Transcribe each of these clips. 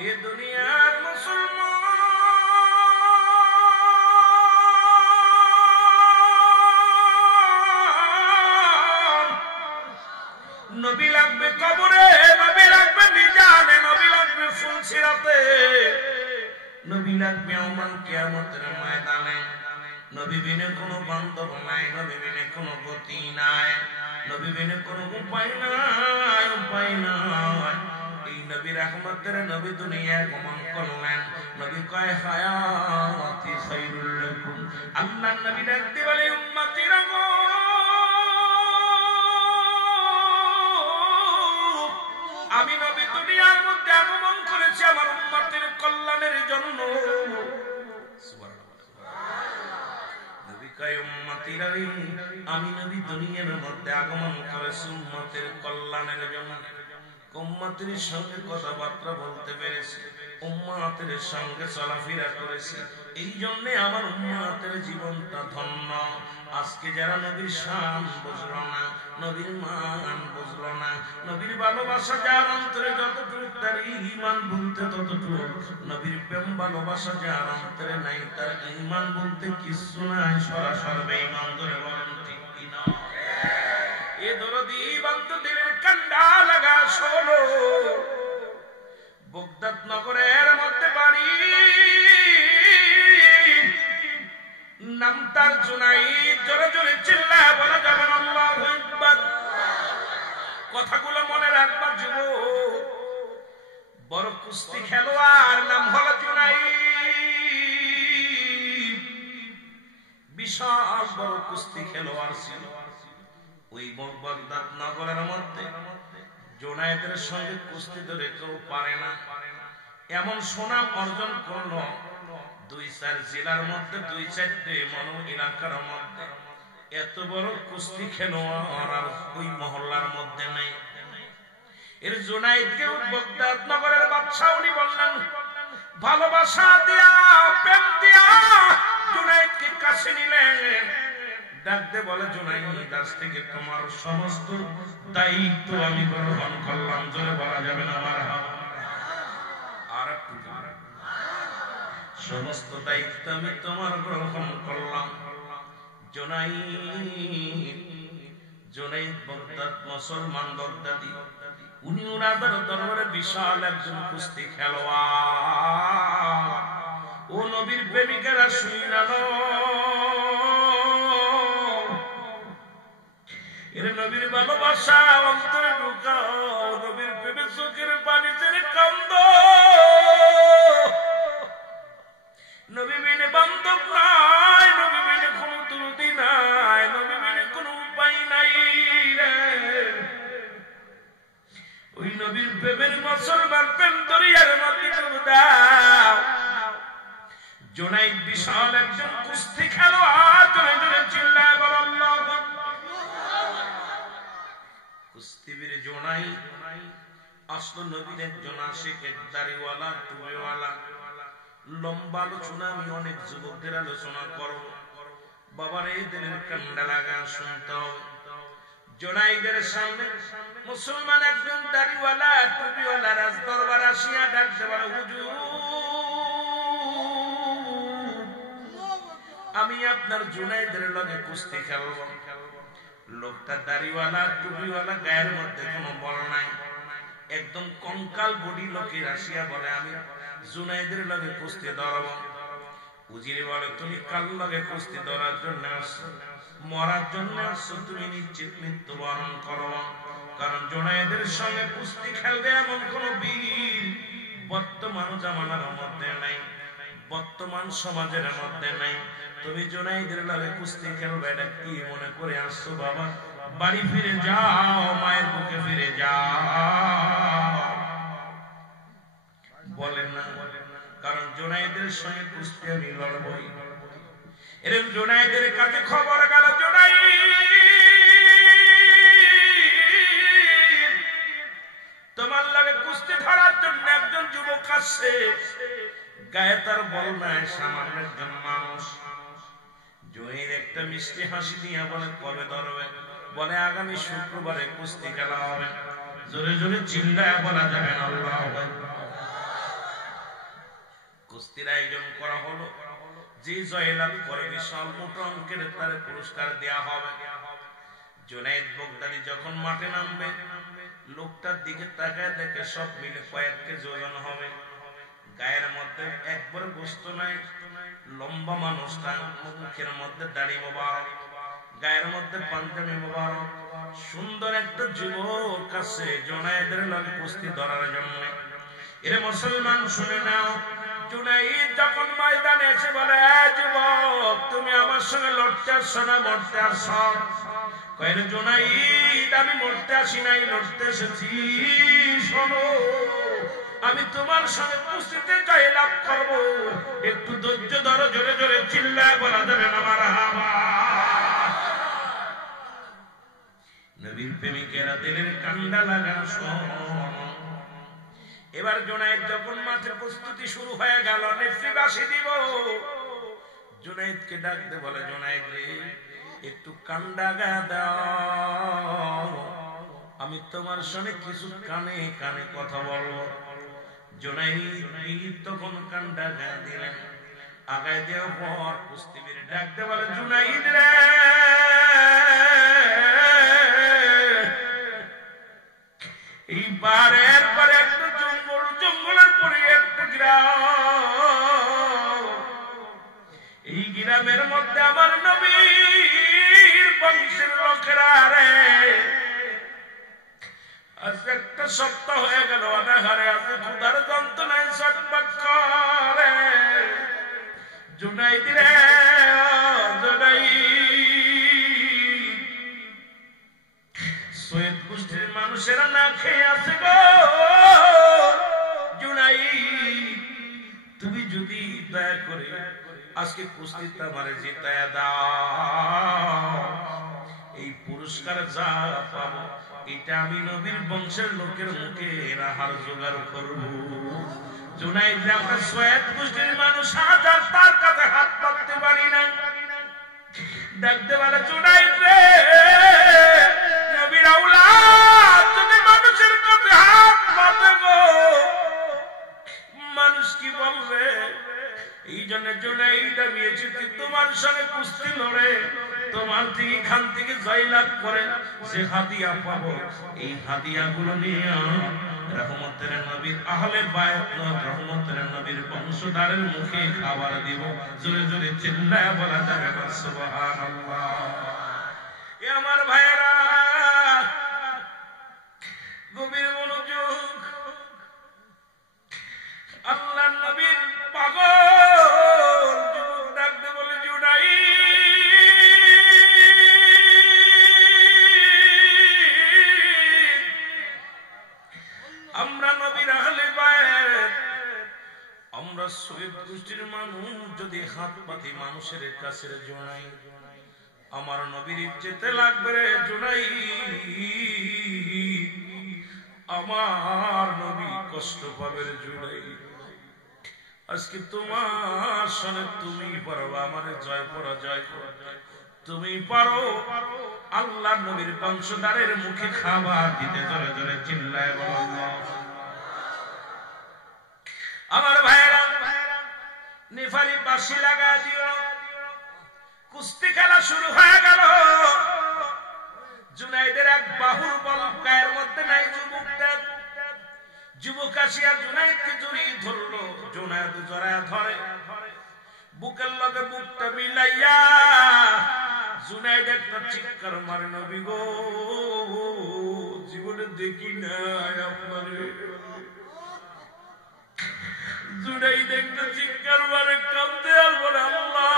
এ দুনিয়ার মুসলমান নবী লাগবে কবরে, নবী লাগবে মিজানে, নবী লাগবে ফুলসিরাতে, নবী লাগবে ইয়াউমুল কিয়ামতের ময়দানে। নবী বিনে কোনো বান্ধব নাই, নবী বিনে কোনো গতি নাই, নবী বিনে কোনো উপায় নাই, উপায় নাই। এই নবী রাহমাতের নবী দুনিয়ায় গমন করলেন। নবী কয় হায়াতি খায়রুল লাকুম। আল্লাহর নবী ডাকতে বলে উম্মতিরা গো, আমি নবী দুনিয়ার মধ্যে আগমন করেছি আমার উম্মতের কল্যাণের জন্য। নবী কয় উম্মতিরা আমি নবী দুনিয়ার মধ্যে আগমন করেছি উম্মতের কল্যাণের জন্য। উম্মতের সঙ্গে কথাবার্তা বলতে পেরেছি, উম্মতের সঙ্গে চলাফেরা করেছি, এই জন্য আমার উম্মতের জীবনটা ধন্য। আজকে যারা নবীর শান বুঝলো না, নবীর মান বুঝলো না, নবীর ভালোবাসা যার অন্তরে যতটুকু তার ঈমান বলতে ততটুকু, নবীর প্রেম ভালোবাসা যার অন্তরে নাই তার ঈমান বলতে কিছু নাই, সরাসরি বেঈমান ধরে বলেন ঠিক কিনা? এ দরদি বান্দু দিলের কান্ডা লাগা শোনো, বগদাদ নগরের মধ্যে বাড়ি, নাম তার জুনাইদ। জোরে জোরে চিল্লায় বলা যাবে না আল্লাহু আকবার। কথাগুলো মনে রাখবার যুবক, বড় কুস্তি খেলোয়াড়, নাম হলো জুনাইদ। বিশাল বড় কুস্তি খেলোয়াড় ছিল। ওই বগদাদ নগরের মধ্যে জুনাইদের সঙ্গে কুস্তি ধরে কেউ পারে না, এমন সুনাম অর্জন করলো। 2-4 জেলার মধ্যে 2-4টে মনো এলাকার মধ্যে এত বড় কুস্তি খেলোয়াড় আর ওই মহল্লার মধ্যে নেই। এর জুনাইদকে বগদাদ নগরের বাদশা উনি বললেন, ভালোবাসা দিয়া প্রেম দিয়া জুনাইদকে কাছে নিলেন। ডাকতে বলে জুনাইদ, আজ থেকে তোমার সমস্ত দায়িত্ব আমি গ্রহণ করলাম। জোরে বলা যাবে না মারহাবা? আর একটু সমস্ত দায়িত্ব আমি তোমার গ্রহণ করলাম। জুনাইদ বগদাদ মুসলমান বগদাদি, উনি ওনাদের দরবারে বিশাল একজন কুস্তি খেলোয়াড়। ও নবীর প্রেমিকেরা শুনানো, এর নবীর ভালোবাসা অন্তরে ঢুকাও, নবীর প্রেমে চোখের পানি ছেড়ে কান্দো। নবী বিনে বান্ধব নাই, নবী বিনে কোনো ত্রুটি নাই, নবী বিনে কোনো উপায় নাই রে। ওই নবীর প্রেমের মুসলমান প্রেম দরিয়ার মধ্যে ডুব দাও। জুনাইদ বিশাল একজন কুস্তি খেলোয়াড়। জোরে জোরে চিল্লায় বলো আল্লাহু আকবার। কুস্তিবীর জুনাইদ আসলো নবীর একজন আশিক, এক দাড়িওয়ালা, টুপিওয়ালা। লম্বা আলোচনা আমি অনেক যুবকদের আলোচনা করব, বাবার এই দিলের কান্ডা লাগা শুনতে হবে। জুনাইদের সামনে মুসলমান একজন দাড়িওয়ালা, টুপিওয়ালা রাজদরবার আসিয়া ডাকতে বলে, হুজুর আমি আপনার জুনাইদের লগে কুস্তি খেলব। লোকটা দাড়িওয়ালা, টুপিওয়ালা, গায়ের মধ্যে কোনো বল নাই, একদম কঙ্কাল বডি লোকের আসিয়া বলে, আমি জুনাইদের লগে কুস্তি ধরব। উজিরে বলে, তুমি কার লগে কুস্তি ধরার জন্য আসছো? মরার জন্য আসছো? তুমি নিশ্চিত মৃত্যুবরণ করো, কারণ জুনাইদের সঙ্গে কুস্তি খেলবে এমন কোন বীর বর্তমান জামানার মধ্যে নাই, বর্তমান সমাজের মধ্যে নাই। তুমি জুনাইদের লগে কুস্তি খেলবে, এটা কি মনে করে আসছো বাবা? বাড়ি ফিরে যাও, মায়ের বুকে ফিরে যাও। বলেন না, কারণ জুনাইদের সঙ্গে কুস্তি আমি লড়বই। এরকম জুনাইদের কাছে খবর গেল, জুনাইদ তোমার লাগে কুস্তি ধরার জন্য একজন যুবক আসছে, গায়ে তার বল নাই, সামান্য একজন মানুষ। জুনাইদ একটা মিষ্টি হাসি দিয়ে বলে, কবে ধরবে? বলে, আগামী শুক্রবারে কুস্তি খেলা হবে। জোরে জোরে চিল্লায় বলা যাবে না আল্লাহু আকবার। কুস্তির আয়োজন করা হলো। যে জয়লাভ করে বিশাল মোটা অঙ্কের তার পুরস্কার দেয়া হবে। জুনায়েদ বাগদাদি যখন মাঠে নামবে, লোকটার দিকে তাকায় দেখে সব মিলে কয়েক কেজি ওজন হবে। গায়ের মধ্যে একবার গোস্ত নাই, লম্বা মানুষটা, মুখের মধ্যে দাড়ি মোবারক, গায়ের মধ্যে পাঞ্জাবি মোবারক। সুন্দর একটা যুবক কাছে জুনায়েদের লগে কুস্তি ধরার জন্য। এর মুসলমান শুনে নাও, জুনায়েদ যখন ময়দানে এসে বলে, যুবক তুমি আমার সঙ্গে লড়তে আসছো না মরতে আসছো? কয় জুনায়েদ আমি মরতে আসি নাই, লড়তে এসেছি। শোনো, আমি তোমার সঙ্গে কুস্তিতে জয়লাভ করব, একটু ধৈর্য ধরো। জোরে জোরে চিল্লায় বলা যাবে না মারহাবা। নবীর প্রেমিকেরা দিলের কান্ডা লাগানো। এবার জুনায়েদ যখন মাঠে প্রস্তুতি শুরু হয়ে গেল, নেত্রী বাঁশি দিব, জুনায়েদকে ডাকতে বলে, জুনায়েদ রে একটু কান্ডা গা দাও, আমি তোমার সঙ্গে কিছু কানে কানে কথা বলবো। জুনায়েদ তখন কান্ডা গা দিলেন। আগায় দেওয়ার পর কুস্তিবীর ডাকতে বলে, জুনায়েদ রে এই পারের পরে একটা জঙ্গল, জঙ্গলের পরে একটা গ্রাম, এই গ্রামের মধ্যে আমার নবীর বংশের লোকেরা রে আজ একটা সপ্তাহ হয়ে গেল অনাহারে আছে, ক্ষুধার যন্ত্রণায় ছটফট করে। জুনায়েদ রে, জুনায়েদ সৈয়দ গোষ্ঠীর মানুষেরা না খেয়ে আছে গো। জুনায়েদ তুমি যদি দয়া করে আজকে কুস্তিতে আমারে জিতায়া দাও, এই পুরস্কার যা পাবো এটা আমি নবীর বংশের লোকের মুখে রাহার জোগাড় করব। জুনায়েদ আমরা সৈয়দ গোষ্ঠীর মানুষ হাজার, তার কাছে হাত পাততে পারি না। ডাকতে বলে, জুনায়েদ রে নবীর আওলাদ যদি মানুষের কাছে হাত পাতে গো, মানুষ কি বলবে? এই জন্য জুনায়েদ আমি এসেছি তোমার সঙ্গে কুস্তি লড়ে, তোমার থেকে খান থেকে জয়লাভ করে যে হাদিয়া পাবো, এই হাদিয়া গুলো নিয়ে রহমতের নবীর আহলে বায়াত রহমতের নবীর বংশধরের মুখে খাবার দিব। জোরে জোরে চিল্লায় বলা যাবে না সুবহানাল্লাহ। এ আমার ভাইয়েরা, গভীর মনোযোগ। আল্লাহর নবীর পাগল যুবক ডাকতে বলে, জুনায়েদ আমরা নবীর আহলে বায়াত, আমরা সৈয়দ গোষ্ঠীর মানুষ যদি হাত পাতি মানুষের কাছে, জুনায়েদ আমার নবীর ইজ্জতে লাগবে রে জুনায়েদ, আমার নবী কষ্ট পাবে রে জুনায়েদ। আজকে তোমার সঙ্গে তুমি পারো আমার জয় পরাজয় করতে, তুমি পারো আল্লাহর নবীর বংশধরের মুখে খাবার দিতে। জোরে জোরে চিল্লায় বলো। আমার ভাইয়েরা, নিফারি বাঁশি লাগা দিও, কুস্তি খেলা শুরু হয়ে গেল। জুনায়েদের এক বাহুর বল গায়ের মধ্যে নাই, যুবক আসিয়া জুনায়েদকে জড়িয়ে ধরলো। জুনায়েদ জড়ায় ধরে, বুকের লগে বুকটা মিলাইয়া জুনায়েদ একটা চিৎকার মারে, নবী গো জীবনে দেখি নাই আপনারে। জুনায়েদ একটা চিৎকার মারে, কাঁদতে আর বলে, আল্লাহ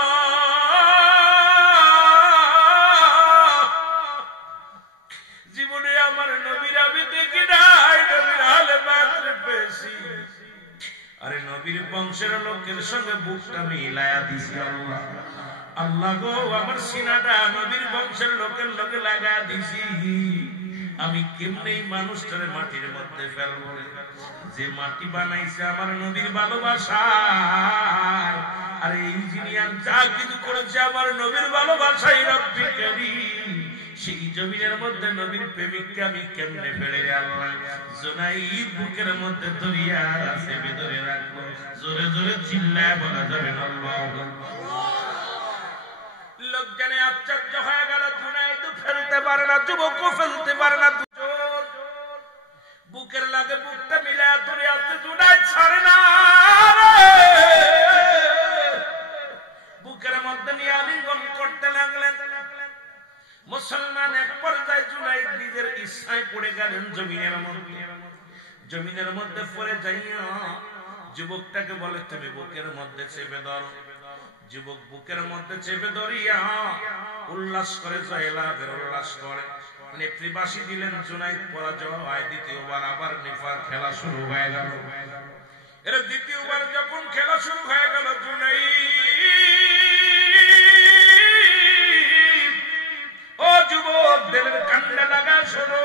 জীবনে আমার নবীর আমি দেখি নাই, নবীর আহলে বায়াত পেয়েছি। আরে নবীর বংশের লোকের সঙ্গে বুকটা মিলায়া দিছি। আল্লাহ আল্লাহ গো আমার সিনাটা নবীর বংশের লোকের লগে লাগা দিছি। আমি কেমনে মানুষটারে মাটির মধ্যে ফেলবো? যে মাটি বানাইছে আমার নবীর ভালোবাসা, আরে ইঞ্জিনিয়ার যা কিছু করেছে আমার নবীর ভালোবাসাই রব্বি কারীম। সেই জমিনের মধ্যে নবীর প্রেমিককে আমি কেমনে ফেলে আল্লাহ? জুনায়েদ বুকের মধ্যে দরিয়া আছে, ভেতরে রাখলো। জোরে জোরে চিল্লায় বলা যাবে না আল্লাহু আকবার। লোকজনে আশ্চর্য হয়ে গেল, জুনায়েদ ফেলতে পারে না, যুবকও ফেলতে পারে না, দুজন বুকের লাগে বুকটা মিলায় ধরে আছে, জুনায়েদ ছাড়ে না, বুকের মধ্যে নিয়ে আলিঙ্গন করতে লাগলেন। মুসলমান এক পর্যায়ে জুনায়েদ নিজের ইচ্ছায় পড়ে গেলেন জমিনের মধ্যে। জমিনের মধ্যে পড়ে যাইয়া যুবকটাকে বলে, তুমি বুকের মধ্যে চেপে ধরো। যুবক বুকের মধ্যে চেপে ধরিয়া উল্লাস করে, জয়লাভের উল্লাস করে। নেত্রীবাসী দিলেন, জুনায়েদ পরাজয় হয়। দ্বিতীয়বার আবার নিফার খেলা শুরু হয়ে গেল। এর দ্বিতীয়বার যখন খেলা শুরু হয়ে গেল, ও যুবক, দেলের কান্ডা লাগা শোনো,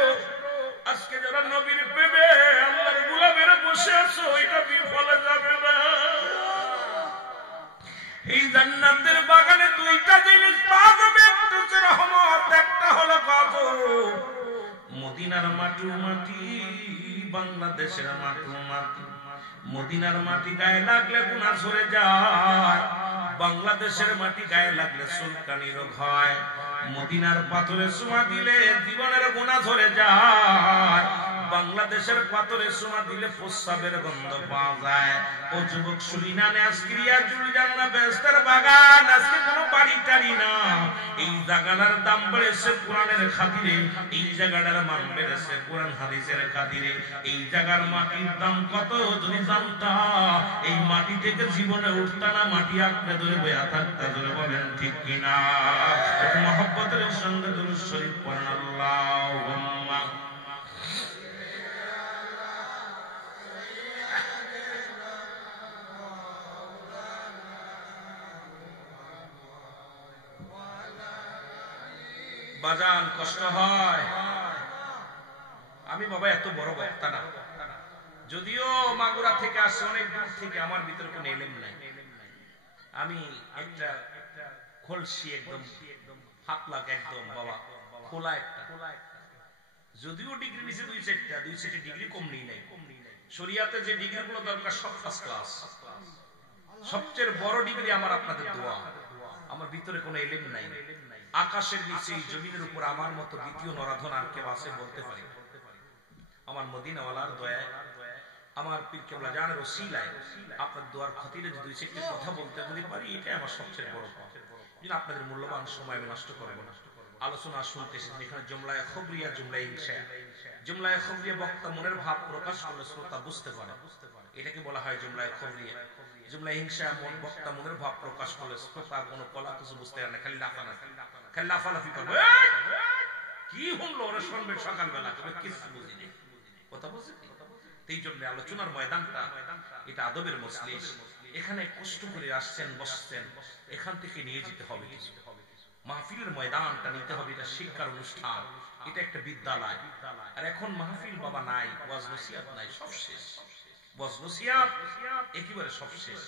আজকে যারা নবীর প্রেমে আল্লাহর গোলামের বসে আছো, এটা বিফলে যাবে না। এই জান্নাতের বাগানে দুইটা জিনিস পাওয়া যাবে, একটা হচ্ছে রহমত, একটা হলো গজব। মদিনার মাটি মাটি, বাংলাদেশের মাটি মাটি। মদিনার মাটি গায়ে লাগলে গুনাহ ঝরে যায়, বাংলাদেশের মাটি গায়ে লাগলে চুলকানি রোগ হয়। মদিনার পাথরে ছোঁয়া দিলে জীবনের গুনাহ ঝরে যায়, বাংলাদেশের পাথরে ছোঁয়া দিলে প্রস্রাবের গন্ধ পাওয়া যায়। ও যুবক, শুনি না আজকিরিয়া জুড়ি জানলা বেহেশতের বাগান, আজকে কোনো বাড়ি টাড়ি না। এই জায়গাটার দাম বেড়েছে কোরআনের খাতিরে, এই জায়গাটার মান বেড়েছে কোরআন হাদিসের খাতিরে। এই জায়গার মাটির দাম কত যদি জানতা, এই মাটি থেকে জীবনে উঠতা না, মাটি আঁকড়ে ধরে বয়া থাকতা। ধরে বলেন ঠিক কিনা? মহব্বতের সঙ্গে দুরূদ শরীফ পড়েন, আল্লাহুম্মা বাজান। কষ্ট হয়, আমি বাবা এত বড় বক্তা না, যদিও মাগুরা থেকে আসছে, অনেক দূর থেকে, আমার ভিতরে কোনো এলেম নাই। আমি একটা খোলসি, একদম ফাতলাক, একদম বাবা খোলা একটা। যদিও ডিগ্রি নিচে দুই চারটা ডিগ্রি কম নেই নাই। শরিয়াতে যে ডিগ্রি গুলো দরকার সব ফার্স্ট ক্লাস। সবচেয়ে বড় ডিগ্রি আমার আপনাদের দোয়া। আমার ভিতরে কোনো এলেম নাই। আকাশের নিচে জমিনের উপর আমার মতো দ্বিতীয় নরাধন আর কেউ আছে বলতে পারি? আমার মদিনাওয়ালার দয়ায়, আমার পীর কেবলা জানের ওসিলায়, আপনার দোয়ার খাতিরে যদি দুই চারটি কথা বলতে যদি পারি, এটাই আমার সবচেয়ে বড় পাওয়া। আপনাদের মূল্যবান সময় আমি নষ্ট করব না। আলোচনা শুনতেছেন, এখানে জুমলায়ে খবরিয়া, জুমলায়ে ইনশা। জুমলায়ে খবরিয়া বক্তা মনের ভাব প্রকাশ করলে শ্রোতা বুঝতে পারে, এটাকে বলা হয় জুমলায়ে খবরিয়া। জুমলায়ে ইনশা বক্তা মনের ভাব প্রকাশ করলে শ্রোতা কোনো কলা কিছু বুঝতে পারে না, খালি লাফালাফি করবে। কি হলো ওরা শুনবে সকালবেলা, তবে কিছু বুঝিনি, কথা বুঝি। এই জন্য আলোচনার ময়দানটা এটা আদবের মজলিস। এখানে কষ্ট করে আসছেন, বসছেন, এখান থেকে নিয়ে যেতে হবে কিছু। মাহফিলের ময়দানটা নিতে হবে, এটা শিক্ষার অনুষ্ঠান, এটা একটা বিদ্যালয়। আর এখন মাহফিল বাবা নাই, ওয়াজ নসিহত নাই, সব শেষ। ওয়াজ নসিহত একেবারে সব শেষ।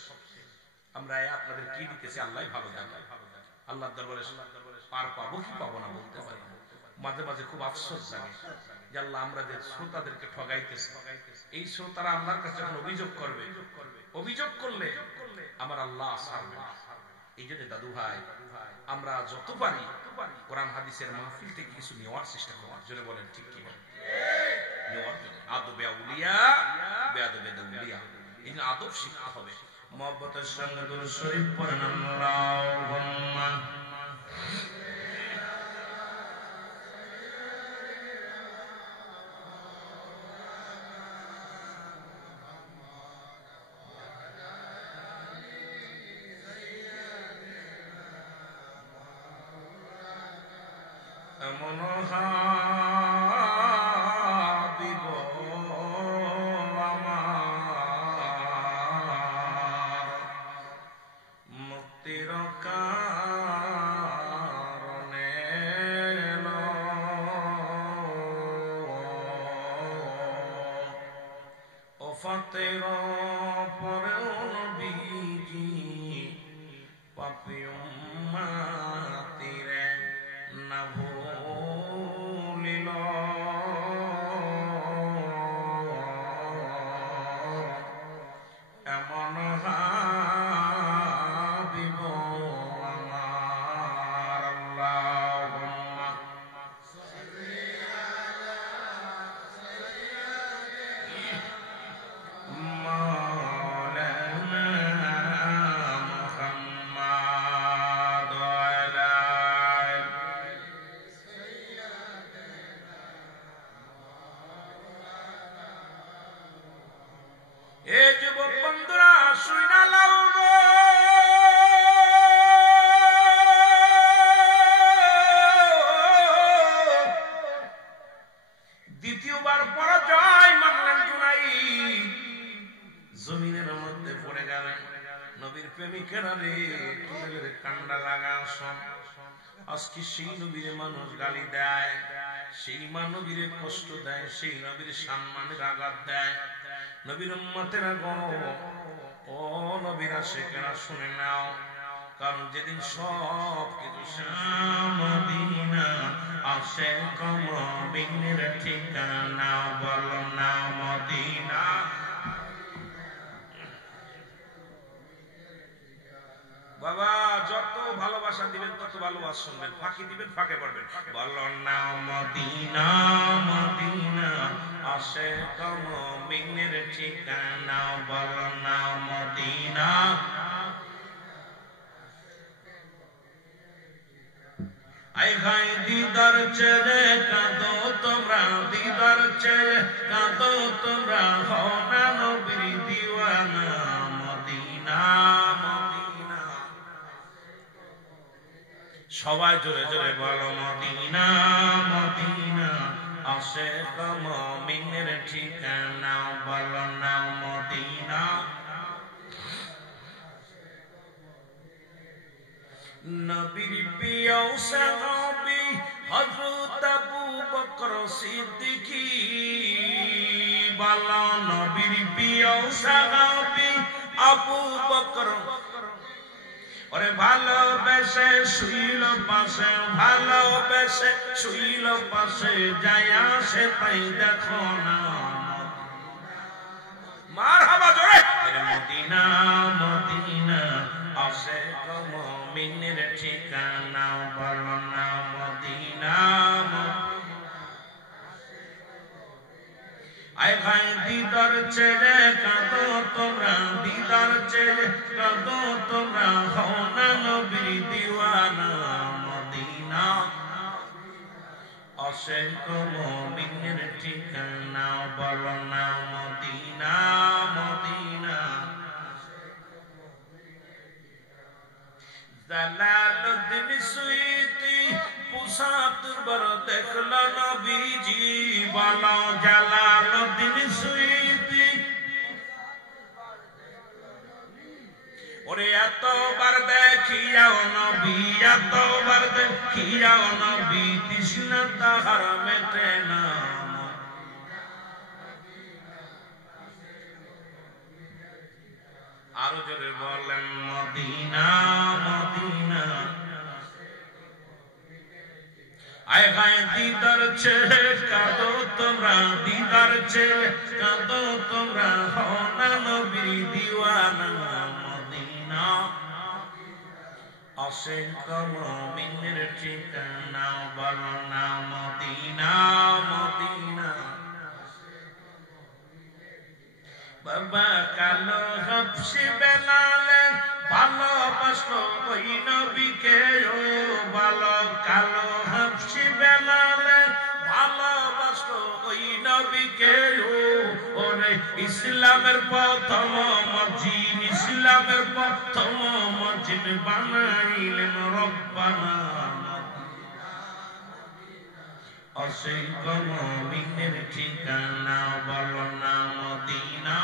আমরা আপনাদের কি দিতেছি আল্লাহ ভালো জানে। আল্লাহর দরবারে পার পাবো কি পাবো না বলতে পারি। মাঝে মাঝে খুব আফসোস জানি যে আল্লাহ আমরা যে শ্রোতাদেরকে ঠগাইতেছি, এই শ্রোতারা আল্লাহর কাছে যখন অভিযোগ করবে, অভিযোগ করলে আমার আল্লাহ ছাড়বে না। এই জন্য দাদু ভাই, আমরা যত পারি কোরআন হাদিসের মাহফিল থেকে কিছু নেওয়ার চেষ্টা করব। জোরে বলেন ঠিক কি বলেন? নেওয়ার আদবে আউলিয়া, বেয়াদবে দাউলিয়া, এই আদব শিখতে হবে। মহব্বতের সঙ্গে দুরূদ শরীফ পড়েন, আল্লাহুম্মা মনোহাবিব আমার মুক্তির কারণে ও ফাতের পরে নবীজি পাপী উম্মতিরে না ভুলিল। এমন জমিনের মধ্যে পড়ে গেলেন। নবীর প্রেমিকেরা রে, তুলের কান্ডা লাগা শোন। আজকে সেই নবীর মানুষ গালি দেয়, সেই নবীর কষ্ট দেয়, সেই নবীর সম্মানের আঘাত দেয়। নবীর উম্মতেরা গো, ও নবীর আশিকেরা শুনে নাও, কারণ যেদিন সব কিছু মদিনা আসে মুমিনের ঠিকানা, বলো না মদিনা। বাবা যত ভালোবাসা দিবেন তত ভালোবাসা শুনবেন, ফাঁকি দিবেন ফাঁকে পড়বেন। বলো না মদিনা, মদিনা আসে মুমিনের ঠিকানা, বলো না মদিনা। আই ভাই দিদার চেয়ে কাঁদো তোমরা, দিদার চেয়ে কাঁদো তোমরা, হও না নবীর দিওয়ানা, মদিনা মদিনা। সবাই জোরে জোরে বলো মদিনা মদিনা আসে মুমিনের ঠিকানা, বলো না মদিনা। নবীর প্রিয় সাহাবী হযরত আবু বকর সিদ্দিক, বলো নবীর প্রিয় সাহাবী আবু বকর। ওরে ভালোবেসে শুইল পাশে, ভালোবেসে শুইল পাশে, যায়া সে তাই দেখো না। মারহাবা জোরে। মদিনা মদিনা আসে মুমিনের ঠিকানা, বলো না মদিনা। আয় ভাই দিদার চেয়ে কাঁদো তোমরা, দিদার চেয়ে কাঁদো তোমরা, হও না নবীর দিওয়ানা, মদিনা আসে মুমিনের ঠিকানা, বলো না মদিনা মদিনা। জালালউদ্দিন সুয়ুতি ৭৫ বার দেখল নবীজি, বলো জালালউদ্দিন সুয়ুতি। ওরে এতবার দেখিয়াও নবী, এতবার দেখিয়াও নবী, তৃষ্ণা তাহার মেটে না। আরো জোরে বলেন মদিনা মদিনা। আয় ভাই দিদার চেয়ে কাঁদো তোমরা, দিদার চেয়ে কাঁদো তোমরা, হও না নবীর দিওয়ানা, মদিনা আসে মুমিনের ঠিকানা, বলো না মদিনা মদিনা। বাবা কালো হাবশি বেলালে ভালোবাসলো ওই নবীকে, ও বলো কালো হাবশি বেলালে ভালোবাসলো ওই নবীকে, ও ওরে ইসলামের প্রথম মসজিদ, ইসলামের প্রথম মসজিদ বানাইলেন রব্বানা। আসে মুমিনের ঠিকানা, বলো না মদিনা।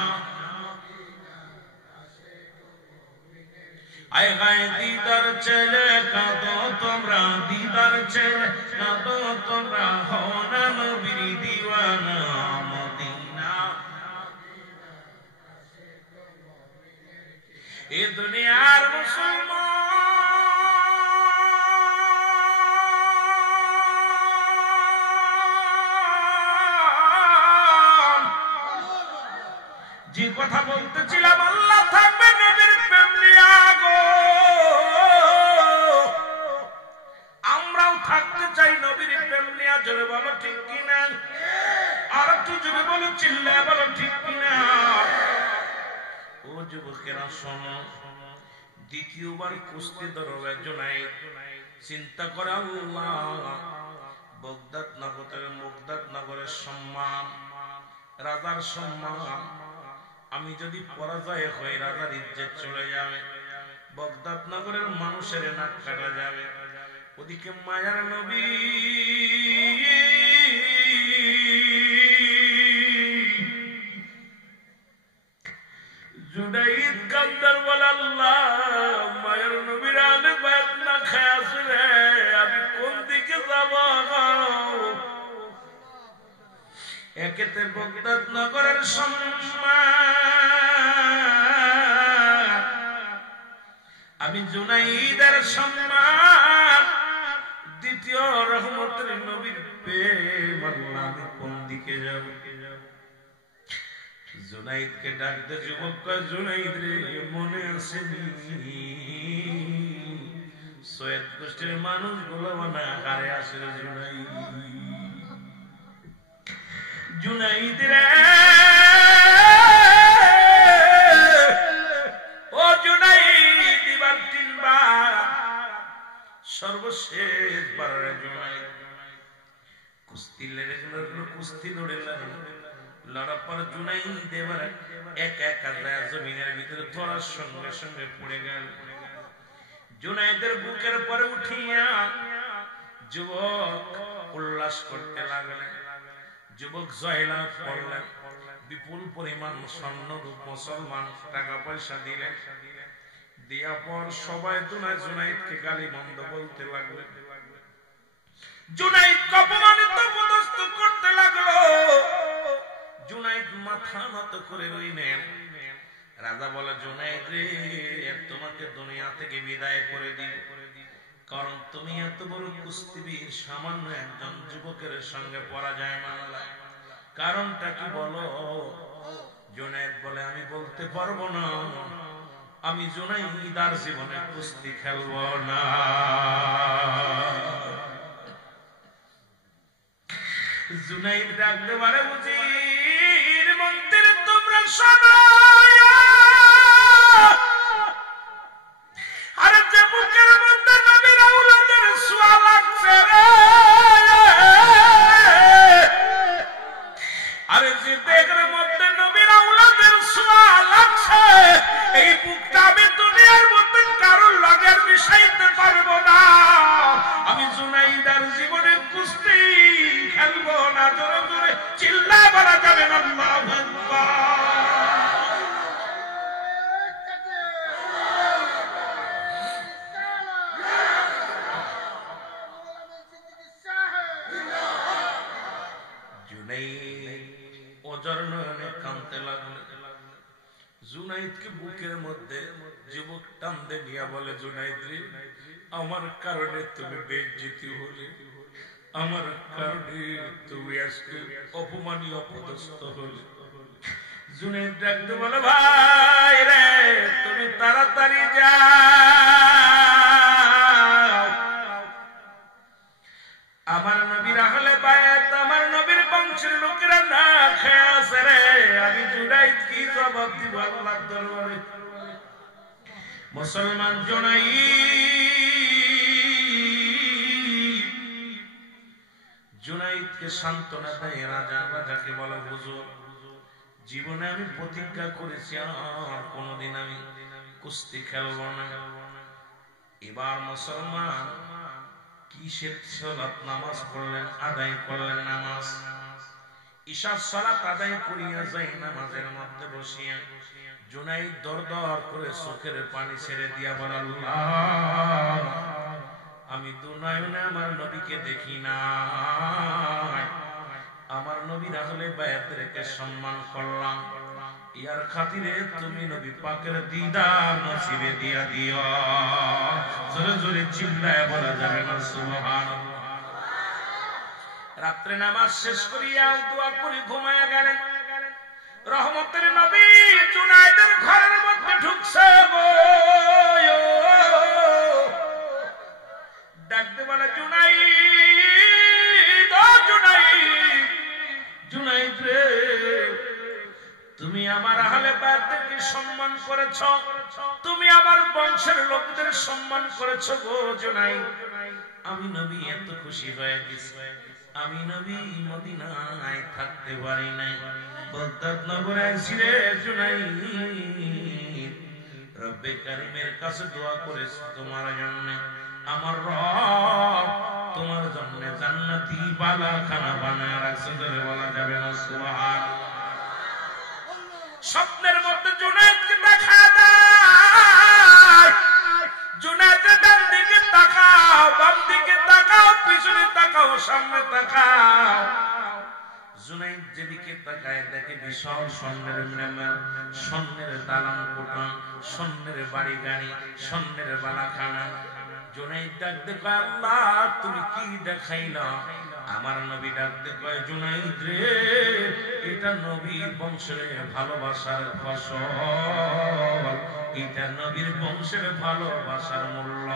আয় গায়ে দিদার চেয়ে কাঁদো তোমরা, দিদার চেয়ে কাঁদো তোমরা, হও না নবীর দিওয়ানা, মদিনা। এ দুনিয়ার মুসলমান যে কথা বলতেছিলাম, আল্লাহ থাকবে নবীর প্রেম নিয়া গো। আমরাও থাকতে চাই নবীর প্রেম নিয়া, জোরে বলো ঠিক কিনা। আর একটু জোরে বলো, চিল্লায় বলো ঠিক কিনা। ও যুবকেরা শোনো, দ্বিতীয়বার কুস্তি দরবে জুনাইদ চিন্তা করে, আল্লাহ বগদাদ নগরের সম্মান, রাজার সম্মান, আমি যদি পরাজয় হই রাজার ইজ্জত চলে যাবে, বগদাদ নগরের মানুষের নাক কাটা যাবে। ওদিকে মায়ার নবী জুনাইদ কান্দার বলে আল্লাহ মায়ের নবীর আলে বায়াত না খায় আছে রে, আমি কোন দিকে যাব? একেতে বগদাদ নগরের সম্মান, আমি জুনাইদের সম্মান, দ্বিতীয় রহমতের নবীর প্রেম, আল্লাহ আমি কোন দিকে যাব? জুনাইদকে ডাক দে, যুবক কয় জুনাইদ রে মনে আছে সৈয়দ গোষ্ঠীর মানুষগুলো না হারে আসে জুনাইদ, জুনাইদ রে ও জুনাইদ এবার তিনবার সর্বশেষ বার জুনাইদ কুস্তি কুস্তি লড়ে লড়ার পর জুনাইদ এবার এক এক জমিনের ভিতরে ধরার সঙ্গে সঙ্গে পড়ে গেল। জুনাইদের বুকের পরে উঠিয়া যুবক উল্লাস করতে লাগলেন, যুবক জয়লাভ করলেন, বিপুল পরিমাণ স্বর্ণ রূপ মুসলমান টাকা পয়সা দিলেন, দিয়া পর সবাই জুনাইদকে গালি মন্দ বলতে লাগলেন, জুনাইদ অপমানিত পদস্থ করতে লাগলো। জুনাইদ মাথা নত করে রইলেন। রাজা বলে জুনাইদ রে তোমাকে দুনিয়া থেকে বিদায় করে দিব, কারণ তুমি এত বড় কুস্তিবীর সামান্য একজন যুবকের সঙ্গে পরাজয় মানলা, কারণটা কি বলো? জুনাইদ বলে আমি বলতে পারবো না, আমি জুনাইদ আর জীবনে কুস্তি খেলবো না। জুনাইদ ডাকতে পারে উজির মন্ত্রী তোমরা সবাই, আরে যে বুকের মধ্যে নবীর আওলাদের ছোঁয়া লাগছে রে, আরে যে দেহের মধ্যে নবীর আওলাদের ছোঁয়া লাগছে, এই বুকটা আমি দুনিয়ার মধ্যে কারোর লগের মিশাইতে পারবো না। আমি জুনাইদার জীবনে কুস্তি খেলবো না। জোরে জোরে চিল্লা বলা যাবে না আল্লাহু আকবার। ওজর নয়নে কাঁদতে লাগলো। জুনাইদকে বুকের মধ্যে যুবক টানতে নিয়ে বলে জুনাইদ রে আমার কারণে তুমি বেইজ্জতি হলে, আমার কারণে তুমি আজকে অপমানী অপদস্থ হলে। জুনাইদ ডাকতে বলে ভাই রে তুমি তাড়াতাড়ি যাও, আমার নবীর আহলে বায়াত আমার নবীর বংশের লোকেরা না খেয়ে আছে রে, আমি জুনাইদ কি জবাব দিব আল্লাহর দরবারে? মুসলমান জুনাইদকে সান্ত্বনা দেয় রাজা। রাজাকে বলে হুজুর জীবনে আমি প্রতিজ্ঞা করেছি আর কোনদিন আমি কুস্তি খেলবো না। এবার মুসলমান কিসের সালাত নামাজ পড়লেন, আদায় করলেন নামাজ, ঈশার সালাত আদায় করিয়া যাই নামাজের মধ্যে বসিয়া জুনাইদ দর দর করে চোখের পানি ছেড়ে দিয়া বলে আল্লাহ আমি দুনয়নে আমার নবীকে দেখি না, আমার নবীর আহলে বায়াতদেরকে সম্মান করলাম, ইয়ার খাতিরে তুমি নবী পাকের দিদার নসিবে দিয়া দিও। জোরে জোরে চিল্লায় বলা যাবে না সুবহানাল্লাহ। রাত্রে নামাজ শেষ করিয়া দোয়া করে ঘুমায়া গেলেন। রহমতের নবী জুনাইদের ঘরের মধ্যে ঢুকছে গো, ডাকতে বলে জুনাইদ ও জুনাইদ, জুনাইদ রে তুমি আমার আহলে বায়াতদেরকে সম্মান করেছো, তুমি আমার বংশের লোকদের সম্মান করেছো গো জুনাইদ। আমি নবী এত খুশি হয়ে গেছি, আমি নবী মদিনায় থাকতে পারি নাই, বাগদাদ নগরে আইছি রে জুনাইদ। রব্বে কারীমের কাছে দোয়া করেছি তোমার জন্য, আমার রব তোমার জন্য জান্নাতি বালাখানা বানায় রাখছে। বলা যাবে না সুবহানাল্লাহ। স্বপ্নের মধ্যে জুনাইদকে যেদিকে তাকায় দেখে বিশাল স্বর্ণের মেহমান, স্বর্ণের দালান কোঠা, স্বর্ণের বাড়ি গাড়ি, স্বর্ণের বালাখানা। জুনাইদ ডাকতে কয় আল্লাহ তুমি কি দেখাইলা? আমার নবী ডাকতে কয় জুনাইদ রে, এটা নবীর বংশের ভালোবাসার ফসল, এটা নবীর বংশের ভালোবাসার মূল্য।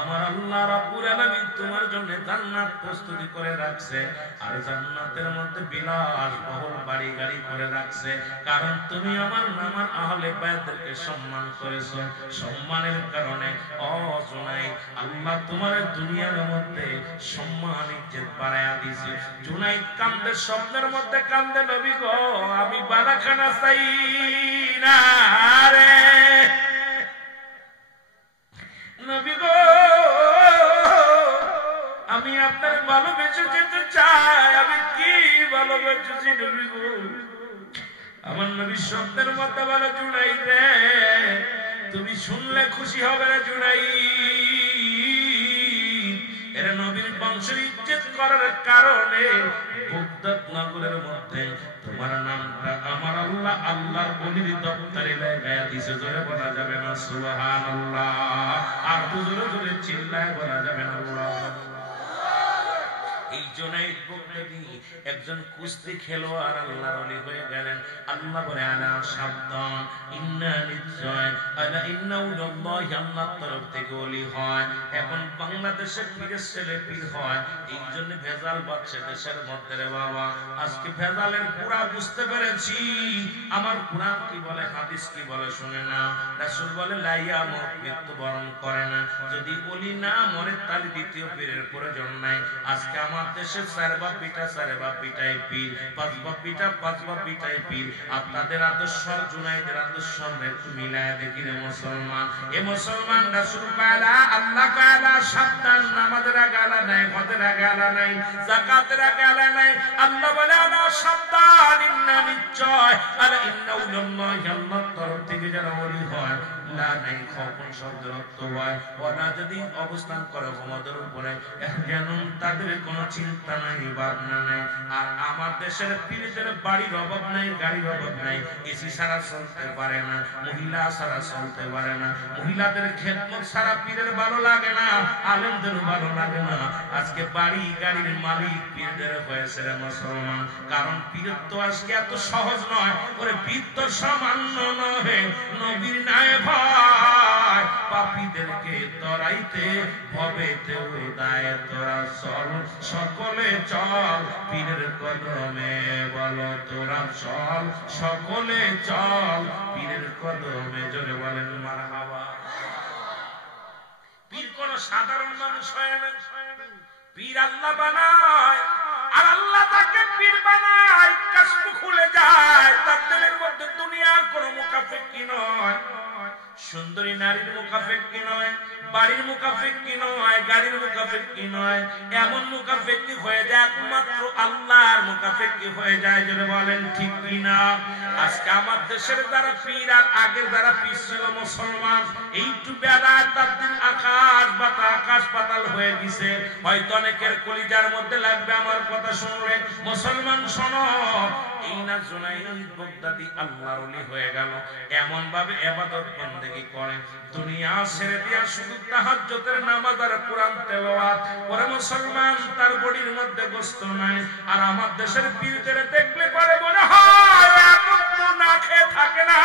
আমার আল্লাহ রাব্বুল আলামিন তোমার জন্য জান্নাত প্রস্তুতি করে রাখছে, আর জান্নাতের মধ্যে বিলাসবহুল বাড়ি গাড়ি করে রাখছে, কারণ তুমি আমার নামার আহলে বায়তদেরকে সম্মান করেছো। সম্মানের কারণে ও জুনাইদ আল্লাহ তোমার দুনিয়ার মধ্যে সম্মান ইজ্জত বাড়ায়া দিয়েছে। জুনাইদ কান্দে, স্বপ্নের মধ্যে কান্দে, নবী গো আমি বালাখানা চাই না রে, নবী গো আমি আপনার ভালোবেসে যেতে চাই, আমি কি ভালোবেসেছি নবী গো। আমার নবী স্বপ্নের মধ্যে বলে জুনাইদ রে তুমি শুনলে খুশি হবে না জুনাইদ, এরা নবীর বংশের ইজ্জত করার কারণে বাগদাদ নগরের মধ্যে তোমার নামটা আমার আল্লাহ আল্লাহর ওলির দপ্তরে লাগায়া দিয়েছে। জোরে বলা যাবে না সুবহানাল্লাহ, আর জোরে জোরে চিল্লায় বলা যাবে না আল্লাহ। এই জুনাইদ বাগদাদি একজন কুস্তি খেলোয়াড় আল্লাহর ওলি হয়ে গেলেন। আল্লাহ বলে আলা সাবধান, ইন্না নিশ্চয় আলা ইন্নাউল্লাহি আল্লাহর তরফ থেকে ওলি হয়। এখন বাংলাদেশে পীরের ছেলে পীর হয়, এই জন্য ভেজাল বাড়ছে দেশের মধ্যে রে বাবা। আজকে ভেজালের পুরা বুঝতে পেরেছি। আমার কুরআন কি বলে, হাদিস কি বলে শুনে না। রাসূল বলে লাইয়া মত মৃত্যুবরণ করে না, যদি ওলি না মরে তাহলে দ্বিতীয় পীরের প্রয়োজন নাই। আজকে আমার দেশে চার বাপ পিটা, চারে বাপ পিটাই পীর, পাঁচ বাপ পিটা, পাঁচ বাপ পিটাই পীর। আপনাদের আদর্শ জুনাইদের আদর্শ একটু মিলায় দেখি রে মুসলমান। এ মুসলমান রাসূল পায়লা, আল্লাহ পায়লা, সাবধান, নামাজের গালা নাই, হজের গালা নাই, যাকাতের গালা নাই। আল্লাহ বলে আলা সাবধান, ইন্না নিশ্চয় আলা ইন্নাউল্লাহি আল্লাহর তরফ থেকে যারা ওলি হয় লা নাই খবর শব্দ অর্থ হয় ওরা যদি অবস্থান করে আমাদের উপরে যেন তাদের কোনো চিন্তা নাই, ভাবনা নাই। আর আমার দেশের পীরদের বাড়ির অভাব নাই, গাড়ির অভাব নাই, এসি ছাড়া চলতে পারে না, মহিলা ছাড়া চলতে পারে না, মহিলাদের খেদমত ছাড়া পীরের ভালো লাগে না, আলেমদের ভালো লাগে না। আজকে বাড়ি গাড়ির মালিক পীরদের হয়েছে রে মুসলমান, কারণ পীরের তো আজকে এত সহজ নয়। ওরে পীর তো সামান্য নহে, নবীর নাই ভয়, পাপীদেরকে তরাইতে ভবেতে উদায় তোরা চল, সকলে চল পীরের কদমে, বলো তোরা চল সকলে চল পীরের কদমে। জোরে বলেন মারহাবা। পীর কোন সাধারণ মানুষ হয় না, পীর আল্লাহ বানায়, আর আল্লাহ তাকে পীর বানায়, কাশফ খুলে যায়। তার দিলের মধ্যে দুনিয়ার কোন মুকাফিকি নয়, সুন্দরী নারীর মুকাফিকি নয়, বাড়ির মুকাফিকি নয়, গাড়ির মুকাফিকি নয়, এমন মুকাফিকি হয়ে যায় একমাত্র আল্লাহর মুকাফিকি হয়ে যায়। যদি বলেন ঠিক কিনা। আজকে আমার দেশের যারা পীর আর আগের যারা পীর ছিল মুসলমান, এইটু বেলা তার দিন আকাশ পাতাল হয়ে গেছে। হয়তো অনেকের কলিজার মধ্যে লাগবে আমার কথা শুনলে। মুসলমান শোনো, এই না জুনাইদ বাগদাদি আল্লাহর ওলি হয়ে গেল, এমন ভাবে ইবাদত বন্দেগী করে, দুনিয়া ছেড়ে দিয়া শুধু তাহাজ্জুদের নামাজ আর কোরআন তেলাওয়াত করে। মুসলমান তার বডির মধ্যে গোশত নাই। আর আমার দেশের পীরদের দেখলে পরে মনে হয় এখন তো না খেয়ে থাকে না,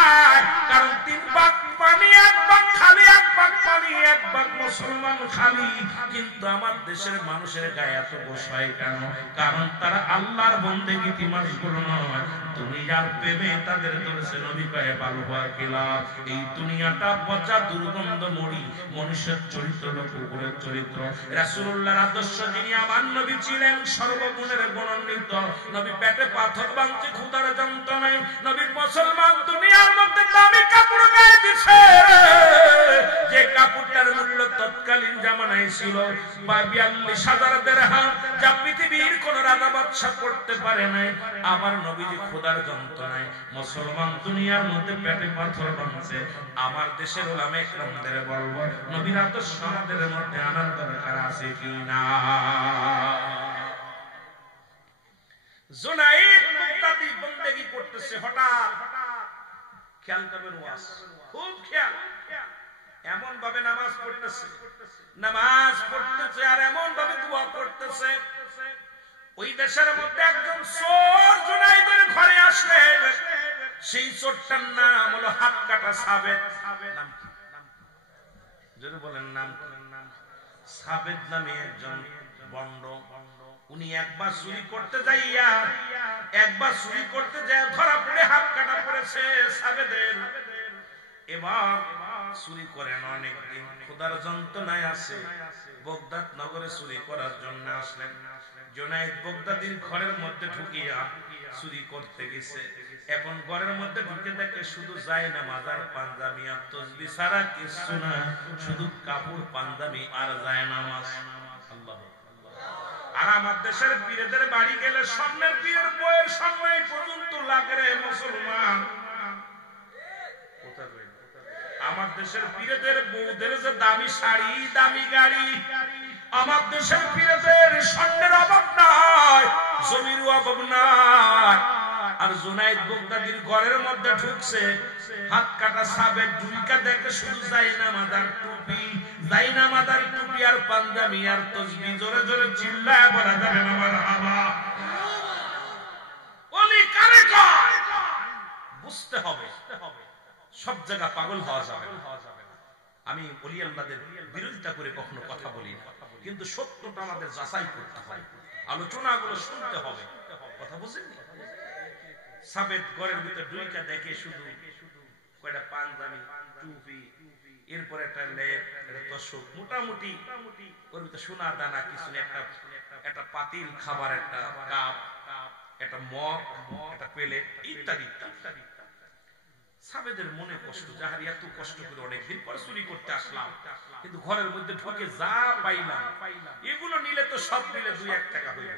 কারণ 3 ভাগ পানি, 1 ভাগ খালি, 1 ভাগ পানি, 1 ভাগ মুসলমান খালি। কিন্তু আমার দেশের মানুষের গায়ে এত গোশ হয় কেন? কারণ তারা আল্লাহর বন্দেগীতে মশগুল নয়, দুনিয়ার প্রেমে তাদের ধরেছে। নবী কয়ে ভালো হওয়ার কি লাভ? এই দুনিয়াটা পচা দুর্গন্ধ মরি, মনুষ্যের চরিত্র কুকুরের চরিত্র। রাসূলুল্লাহর আদর্শ যিনি আমার নবী ছিলেন সর্বগুণের গুণান্বিত, নবী পেটে পাথর বাঁধছে ক্ষুধার যন্ত্রণায়, নবী মুসলমান দুনিয়ার মধ্যে দামি কাপড় গায়ে দিছে, যে কাপড়টার মূল্য তৎকালীন জামানায় ছিল 42,000 দিরহাম, যা পৃথিবীর কোন রাজা বাদশা করতে পারে নাই। আবার নবীজি ক্ষুধার যন্ত্রণায় মুসলমান দুনিয়ার মধ্যে পেটে পাথর বাঁধছে। আমার দেশের উলামা ইকরামদের বলবো, নবীর আদর্শ আমাদের মধ্যে আনার দরকার আছে কি না। জুনাইদ বগদাদি বন্দেগী করতেছে, হঠাৎ খেয়াল করবেন ওয়াজ, খুব খেয়াল, এমন ভাবে নামাজ পড়তেছে আর এমন ভাবে দোয়া করতেছে। ওই দেশের মধ্যে একজন চোর জুনাইদের ঘরে আসলেন। সেই চোরটার নাম হলো হাত কাটা সাবেদ। নাম কি? যদি বলেন নাম, সাবেদ নামে একজন বন্ড। উনি একবার চুরি করতে যাইয়া ধরা পড়ে হাত কাটা পড়েছে সাবেদের। এবার চুরি করেন অনেকদিন, ক্ষুধার যন্ত্রণায় আছে, বগদাদ নগরে চুরি করার জন্য আসলেন। জুনাইদ বগদাদির ঘরের মধ্যে ঢুকিয়া চুরি করতে গেছে। এখন ঘরের মধ্যে ঢুকে দেখে শুধু জায়নামাজ আর পাঞ্জাবি আর তাসবিহ ছাড়া কিছু না, শুধু কাপড় পাঞ্জাবি আর জায়নামাজ। আল্লাহ। আর আমার দেশের পীরেদের বাড়ি গেলে স্বর্ণের পীরের বইয়ের সামনে পর্যন্ত লাগে রে মুসলমান। আমার দেশের পীরেদের বউদের যে দামি শাড়ি, দামি গাড়ি, আমার দেশের পীরেদের স্বর্ণের অভাব নাই, জমির অভাব নাই। আর জুনাইদ বগদাদির ঘরের মধ্যে ঢুকছে, হাত কাটা সাবেদ ঢুইকা দেখে শুধু জায়নামাজ আর টুপি, জায়নামাজ আর টুপি আর পাঞ্জাবি আর তাসবিহ। জোরে জোরে চিল্লায় বলা যাবে না মারহাবা। ওলি কারে কয় বুঝতে হবে, সব জায়গা পাগল হওয়া যাবে না। আমি ওলি আল্লাহদের বিরোধিতা করে কখনো কথা বলি না, কিন্তু সত্যটা আমাদের যাচাই করতে হয়, আলোচনাগুলো শুনতে হবে। কথা বুঝেননি? সাবেদ ঘরের ভিতর ঢুইকা দেখে শুধু কয়টা পাঞ্জাবি, টুপি, এরপর একটা লেপ, একটা তোশক, মোটামুটি ওর ভিতর সোনার দানা কিছু, একটা পাতিল খাবার, একটা কাপ, একটা মগ, একটা প্লেট, ইত্যাদি ইত্যাদি। সাবেদের মনে কষ্ট, যাহার এত কষ্ট করে অনেকদিন পর চুরি করতে আসলাম, কিন্তু ঘরের মধ্যে ঢুকে যা পাইলাম, এগুলো নিলে তো সব নিলে 2-1 টাকা হইবে,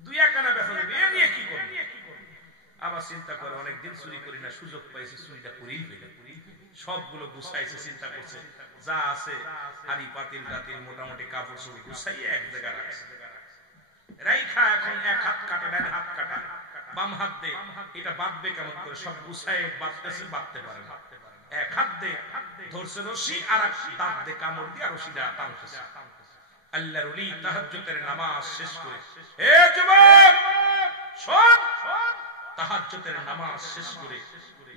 2-1 আনা বেচা যাবে, এ নিয়ে কি করব? আবার চিন্তা করে অনেকদিন চুরি করি না, সুযোগ পাইছি, চুরিটা করেই ফেলে। সবগুলো গুছাইছে, চিন্তা করছে যা আছে হাড়ি পাতিল টাতিল মোটামুটি কাপড় চোপড় গুছাইয়ে এক জায়গায় রাখছে। রাইখা এখন এক হাত কাটা, ডান হাত কাটা, বাম হাত দে, এটা বাঁধবে কেমন করে, সব গুছাই বাঁধতেছে, বাঁধতে পারে না। এক হাত দে ধরছে রশি, আর এক দাঁত দে কামড় দিয়ে রশিটা টানতেছে। আল্লাহর ওলি তাহাজ্জুদের নামাজ শেষ করে, এ যুবক শোন, তাহাজ্জুদের নামাজ শেষ করে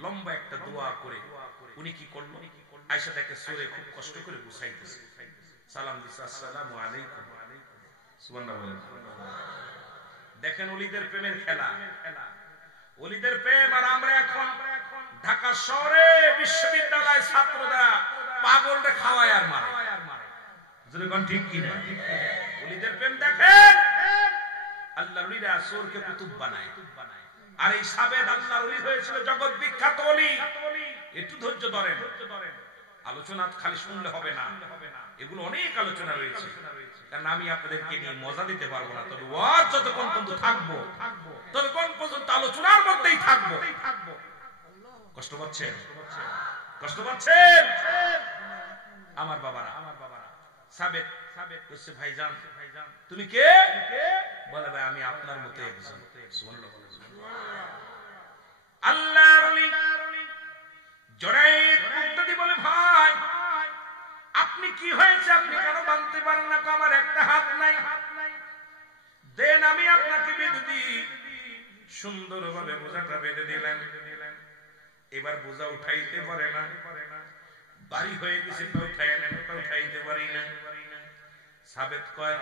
লম্বা একটা দোয়া করে উনি কি করলো, আয়েশা দেখে সূরা খুব কষ্ট করে গুছাইতেছে, সালাম দিছে, আসসালামু আলাইকুম, সুবহানাল্লাহ। দেখেন ওলিদের প্রেমের খেলা, ওলিদের প্রেম। আর আমরা এখন ঢাকা শহরে বিশ্ববিদ্যালয় ছাত্ররা পাগলরে খাওয়ায় আর মারে, যেরকম ঠিক কি না? ওলিদের প্রেম দেখেন, আল্লাহর ওলিরা চোরকে কুতুব বানায়। আর এই সাবেদ আল্লাহর ওলি হয়েছিল, জগৎ বিখ্যাত ওলি। একটু ধৈর্য ধরেন, আলোচনা খালি শুনলে হবে না, এগুলো অনেক আলোচনা রয়েছে, কারণ আমি আপনাদেরকে নিয়ে মজা দিতে পারবো না। তবে ওয়াজ যতক্ষণ পর্যন্ত থাকবো ততক্ষণ পর্যন্ত আলোচনার মধ্যেই থাকবো। কষ্ট পাচ্ছেন? কষ্ট পাচ্ছেন আমার বাবারা? সাবেদ বলছে, ভাইজান তুমি কে? বলে, ভাই আমি আপনার মতো একজন। সুবহানাল্লাহ। আল্লাহর ওলি জুনাইদ বগদাদি বলে, ভাই আপনি কি হয়েছে, আপনি কেন বাঁধতে পারেন না? আমার একটা হাত নাই, দেন আমি আপনাকে বেঁধে দিই। সুন্দরভাবে বোঝাটা বেঁধে দিলেন। এবার বোঝা উঠাইতে পারে না, বাড়ি হয়ে গেছে, উঠাইতে পারি না। সাবেদ কয়,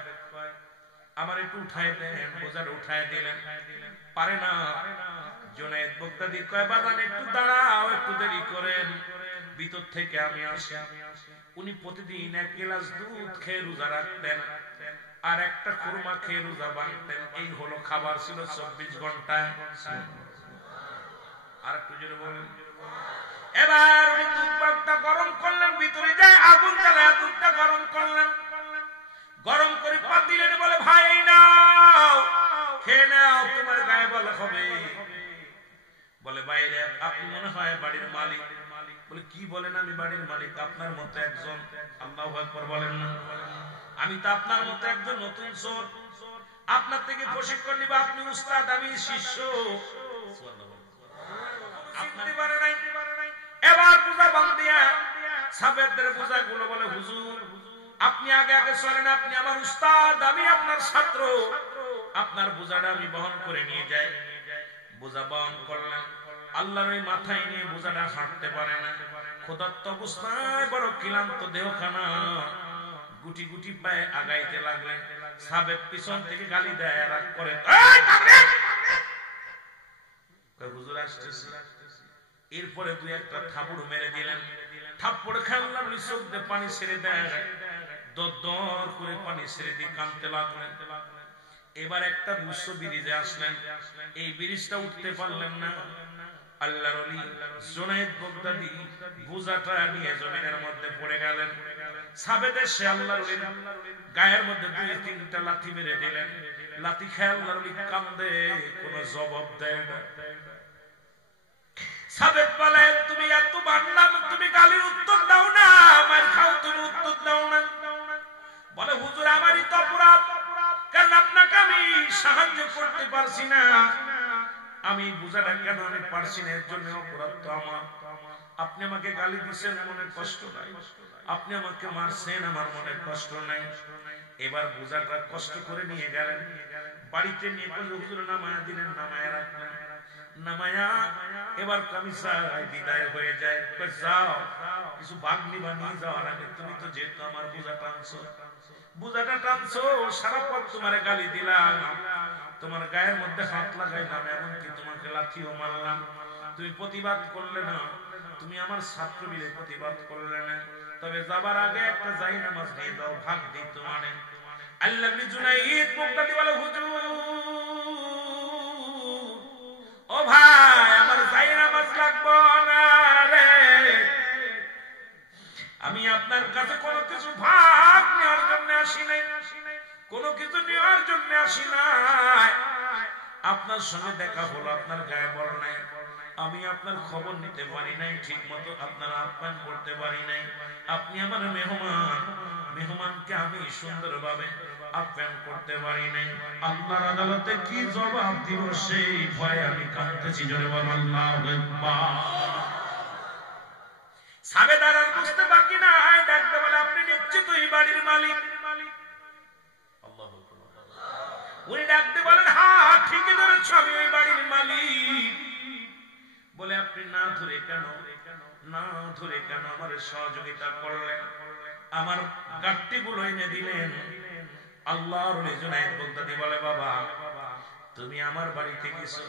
আমার একটু উঠাই দেন, বোঝাটা উঠাই দিলেন, পারে না। জুনাইদ বগদাদি কয়, বাজান একটু দাঁড়াও, একটু দেরি করেন, ভিতর থেকে আমি আসি। উনি প্রতিদিন 1 গ্লাস দুধ খেয়ে রোজা রাখতেন, আর একটা খুরমা খেয়ে রোজা ভাঙতেন। এই হলো খাবার ছিল 24 ঘন্টায়। আর একটু জোরে বলেন। এবার উনি দুধটা গরম করলেন, ভিতরে যায় আগুন জ্বালায় দুধটা গরম করলেন, গরম করে পা দিলেন, বলে ভাই এই নাও, খেয়ে নাও, তোমার গায়ে বলা হবে। বলে, বাইরে আপনি মনে হয় বাড়ির মালিক। বলে, কি বলেন, আমি বাড়ির মালিক, আপনার মতো একজন। আল্লাহু আকবার বলেন না? আমি তো আপনার মতো একজন নতুন চোর। আপনার থেকে প্রশিক্ষণ নিব, আপনি উস্তাদ আমি শিষ্য। এবার বোঝা বান্ধিয়া সাবেরদের বোঝাগুলো বলে হুজুর আপনি আগে আগে চলেন, আপনি আমার উস্তাদ আমি আপনার ছাত্র, আপনার বোঝাটা আমি বহন করে নিয়ে যাই। বোঝা বহন করলেন, আল্লাহর ওই মাথায় নিয়ে বোঝাটা হাঁটতে পারে না, ক্ষুধার্ত অবস্থায় বড় ক্লান্ত দেহখানা, গুটি গুটি পায়ে আগাইতে লাগলেন। সাবেক পিছন থেকে গালি দেয় রাগ করে, হুজুর আসতেছে। এরপরে দুই একটা থাপড় মেরে দিলেন, থাপ্পড় খেললাম চোখ দিয়ে পানি ছেড়ে দেয়, দর করে পানি ছেড়ে দিয়ে কাঁদতে লাগলেন। এবার একটা বুঝ ব্রিজে আসলেন, এই ব্রিজটা উঠতে পারলেন না। আল্লাহর ওলি জুনায়েদ বাগদাদী বোঝাটা নিয়ে জমিনের মধ্যে পড়ে গেলেন। সাবেদের সে আল্লাহর ওলির গায়ের মধ্যে দুই তিনটা লাথি মেরে দিলেন। লাথি খেয়ে আল্লাহর ওলি কান্দে, কোনো জবাব দেয় না। সাবেদ বলে তুমি এত বানলাম, তুমি গালির উত্তর দাও না, মার খাও তুমি উত্তর দাও না। বলে হুজুর আমারই তো অপরাধ, কারণ আপনাকে আমি সাহায্য করতে পারছি না, আমি বোঝাটা কেন আমি পারছি না, এর জন্য অপরাধ তো আমার। আপনি আমাকে গালি দিচ্ছেন মনে কষ্ট নাই, আপনি আমাকে মারছেন আমার মনে কষ্ট নাই। এবার বোঝাটা কষ্ট করে নিয়ে গেলেন, বাড়িতে নিয়ে হুজুর নামায়া দিলেন, নামায়া রাখলেন। নামায়া এবার কামিসায় বিদায় হয়ে যায়। যাও কিছু বাগনি বানিয়ে যাওয়ার আগে তুমি তো যেহেতু আমার বোঝাটা টানছো সারা পথ তোমার গালি দিলাম, তোমার গায়ের মধ্যে হাত লাগাইলাম, এমনকি তোমাকে লাথিও মারলাম, তুমি প্রতিবাদ করলে না, তুমি আমার ছাত্র মিলে প্রতিবাদ করলে না, তবে যাবার আগে একটা যাই নামাজ দিয়ে দাও, ভাগ দিই তোমার। আল্লাহ জুনাইদ বাগদাদী বলে হুজুর ও ভাই আমার যাই নামাজ লাগবো না রে, আমি আপনার কাছে কোনো কিছু ভাগ নেওয়ার জন্য আসি নাই, কোনো কিছু নেওয়ার জন্য আসি নাই। আপনার সঙ্গে দেখা হলো, আপনার গায়ে বল নাই, আমি আপনার খবর নিতে পারি নাই, ঠিক মতো আপনার আপ্যায়ন করতে পারি নাই। আপনি আমার মেহমান, মেহমানকে আমি সুন্দরভাবে আপ্যায়ন করতে পারি নাই। আল্লাহর আদালতে কি জবাব দিব সেই ভয়ে আমি কাঁদতেছি। জোরে বল আল্লাহু আকবার। সাবেদার আর বুঝতে বাকি নাই, ডাকতে বলে আপনি নিশ্চিত এই বাড়ির মালিক? আল্লাহু আকবার। উনি ডাকতে বলেন হ্যাঁ ঠিকই ধরেছ, আমি ওই বাড়ির মালিক। বলে আপনি না ধরে কেন, না ধরে কেন আমার সহযোগিতা করলেন, আমার গাট্টি গুলো এনে দিলেন? আল্লাহর জুনায়েদ বাগদাদী বলে বাবা তুমি আমার বাড়িতে গেছো,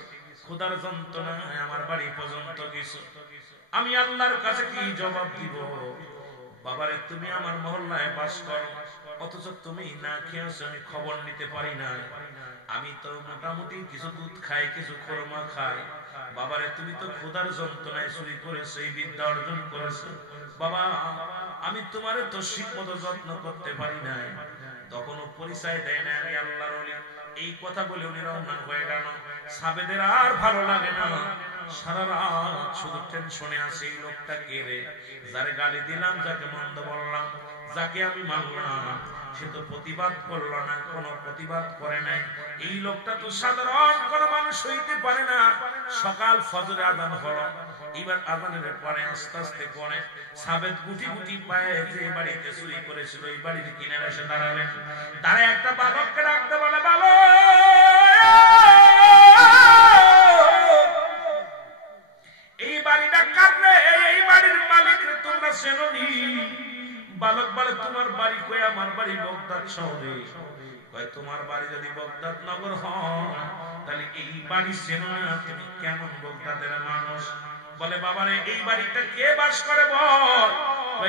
ক্ষুধার যন্ত্রণায় আমার বাড়ি পর্যন্ত গেছো, আমি আল্লাহর কাছে কি জবাব দিব? বাবারে তুমি আমার মহল্লায় বাস করো, অথচ তুমি না খেয়েছো, আমি খবর নিতে পারি না, আমি তো মোটামুটি কিছু দুধ খাই, কিছু খোরমা খাই। বাবারে তুমি তো ক্ষুধার যন্ত্রণায় চুরি করেছো, এই বিদ্যা অর্জন করেছো, বাবা আমি তোমারে তো ঠিক মতো যত্ন করতে পারি নাই। তখনও পরিচয় দেয় না আমি আল্লাহর ওলি। এই কথা বলে উনি রওনা হয়ে গেল। সাবেদের আর ভালো লাগে না, সারা রাত শুধু টেনশনে আছে, এই লোকটা কে রে, যারে গালি দিলাম, যাকে মন্দ বললাম, যাকে আমি মানলাম, সে তো প্রতিবাদ করলো না, কোনো প্রতিবাদ করে নাই। এই লোকটা তো সাধারণ কোন মানুষ হইতে পারে না। সকাল ফজরে আযান হলো, এবার আযানের পরে আস্তে আস্তে পরে সাবেদ গুটি গুটি পায়ে যে বাড়িতে চুরি করেছিল এই বাড়ির কিনারে এসে দাঁড়ালেন। দাঁড়ায় একটা বালককে ডাকতে বলে, বালক এই বাড়িটা কার রে, এই বাড়ির মালিক তোমরা চেনোনি? বালক বলে তোমার বাড়ি কই? আমার বাড়ি বাগদাদ শহরে। কয় তোমার বাড়ি যদি বাগদাদ নগর হয় তাহলে এই বাড়ি চেনো না, তুমি কেমন বাগদাদের মানুষ? বলে বাবারে এই বাড়িটা কে বাস করে বল?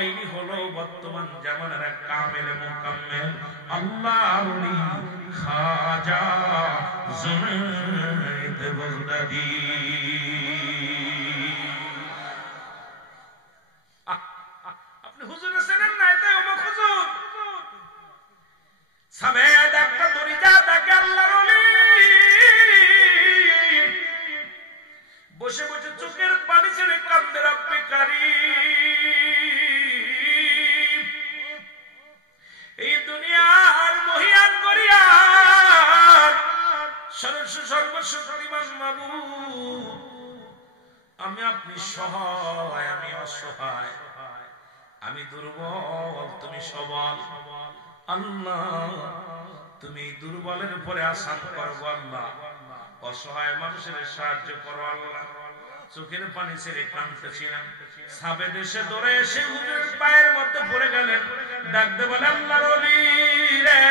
ইনি হলো বর্তমান জামানার এক কামেলে মুকাম্মেল আল্লাহর ওলি খাজা জুনায়েদ বাগদাদী। আপনি হুজুরে চেনেন না? এটাই অমুক হুজুর। সাবেদ একটা দরিজা দেখে আল্লাহর ওলি বসে বসে চোখের পানি ছেড়ে কান্দে, রব্বে কারীম এই দুনিয়ার মহিয়ান করিয়া আপনি সহায়, আমি অসহায়, আমি দুর্বল, তুমি সবল। আল্লাহ তুমি দুর্বলের উপরে আসান করবো আল্লাহ, অসহায় মানুষের সাহায্য করো আল্লাহ। চোখের পানি ছেড়ে কাঁদতেছিলাম, সাবে দেশে দৌড়ে এসে হুজুরের পায়ের মধ্যে পড়ে গেলেন, ডাকতে বলে আল্লাহর ওলি রে,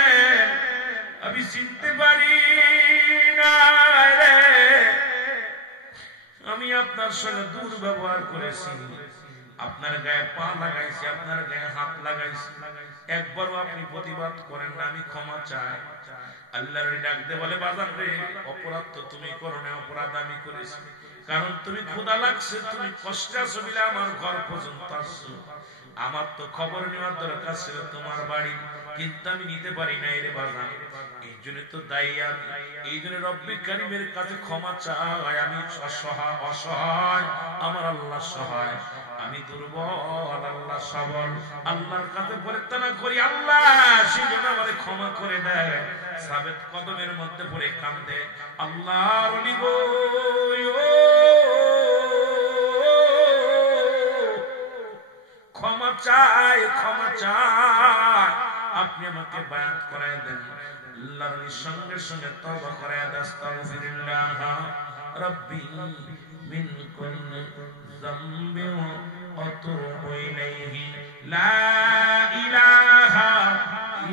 আমি চিনতে পারি না রে, আমি আপনার সঙ্গে দুর্ব্যবহার করেছি, আপনার গায়ে পা লাগাইছি, আপনার গায়ে হাত লাগাইছি, একবারও আপনি প্রতিবাদ করেন না, আমি ক্ষমা চাই। আল্লাহর ডাকতে বলে বাজার রে, অপরাধ তো তুমি করো না, অপরাধ আমি করেছি, কারণ তুমি ক্ষুধা লাগছে, তুমি কষ্টে আছো বলে আমার ঘর পর্যন্ত আসছো, আমার তো খবর নেওয়ার দরকার ছিল তোমার বাড়ি, কিন্তু আমি নিতে পারি না রে বাজার, এই জন্য তো দায়ী আমি, এই জন্য রব্বি কারিমের কাছে ক্ষমা চাই, আমি অসহায়, আমার আল্লাহ সহায়, আমি দুর্বল, আল্লাহ সবল, আল্লাহর কাছে প্রার্থনা করি আল্লাহ সেই জন্য আমারে ক্ষমা করে দেয়। সাবেত কদমের মধ্যে পড়ে কান্দে, আল্লাহর ওলি গো, ক্ষমা চাই, ক্ষমা চাই, আপনি আমাকে বায়াত করায় দেন। আল্লাহর সঙ্গে সঙ্গে তওবা করায় দেন, আস্তাগফিরুল্লাহ রাব্বি মিন কুল্লি যামবিন ওয়া আতুবু ইলাইহি, লা ইলাহা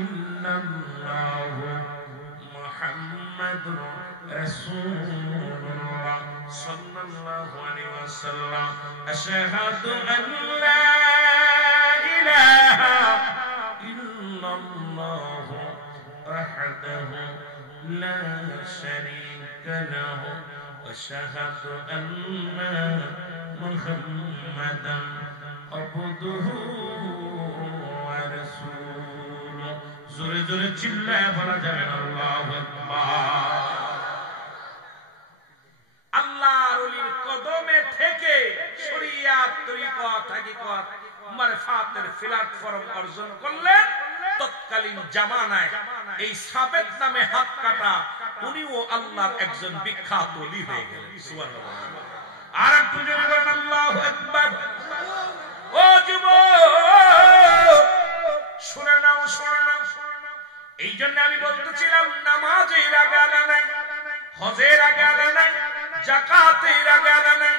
ইল্লাল্লাহু মুহাম্মাদুর রাসূলুল্লাহ সাল্লাল্লাহু আলাইহি ওয়াসাল্লাম, আশহাদু আন লা ইলাহা ইল্লাল্লাহু ওয়াহদাহু লা শারীকা লাহু ওয়া আশহাদু আন্না মুহাম্মাদান আবদুহু ওয়া রাসূলুহু। জোরে জোরে চিল্লায় বলা যাবে না আল্লাহু আকবার। আল্লাহর ওলির কদমে থেকে শরিয়াত তরিকত হাকিকত মারফাতের প্ল্যাটফর্ম অর্জন করলেন। তৎকালীন জামানায় এই সাবেত নামে হাত কাটা উনিও আল্লাহর একজন বিখ্যাত ওলি হয়ে গেলেন। সুবহানাল্লাহ। আর একটু জোরে বলেন আল্লাহু আকবার। ও যুবক শুনে নাও, শুনে নাও। এই জন্য আমি বলতেছিলাম নামাজের আগে আলা নাই, হজের আগে আলা নাই, যাকাতের আগে আলা নাই।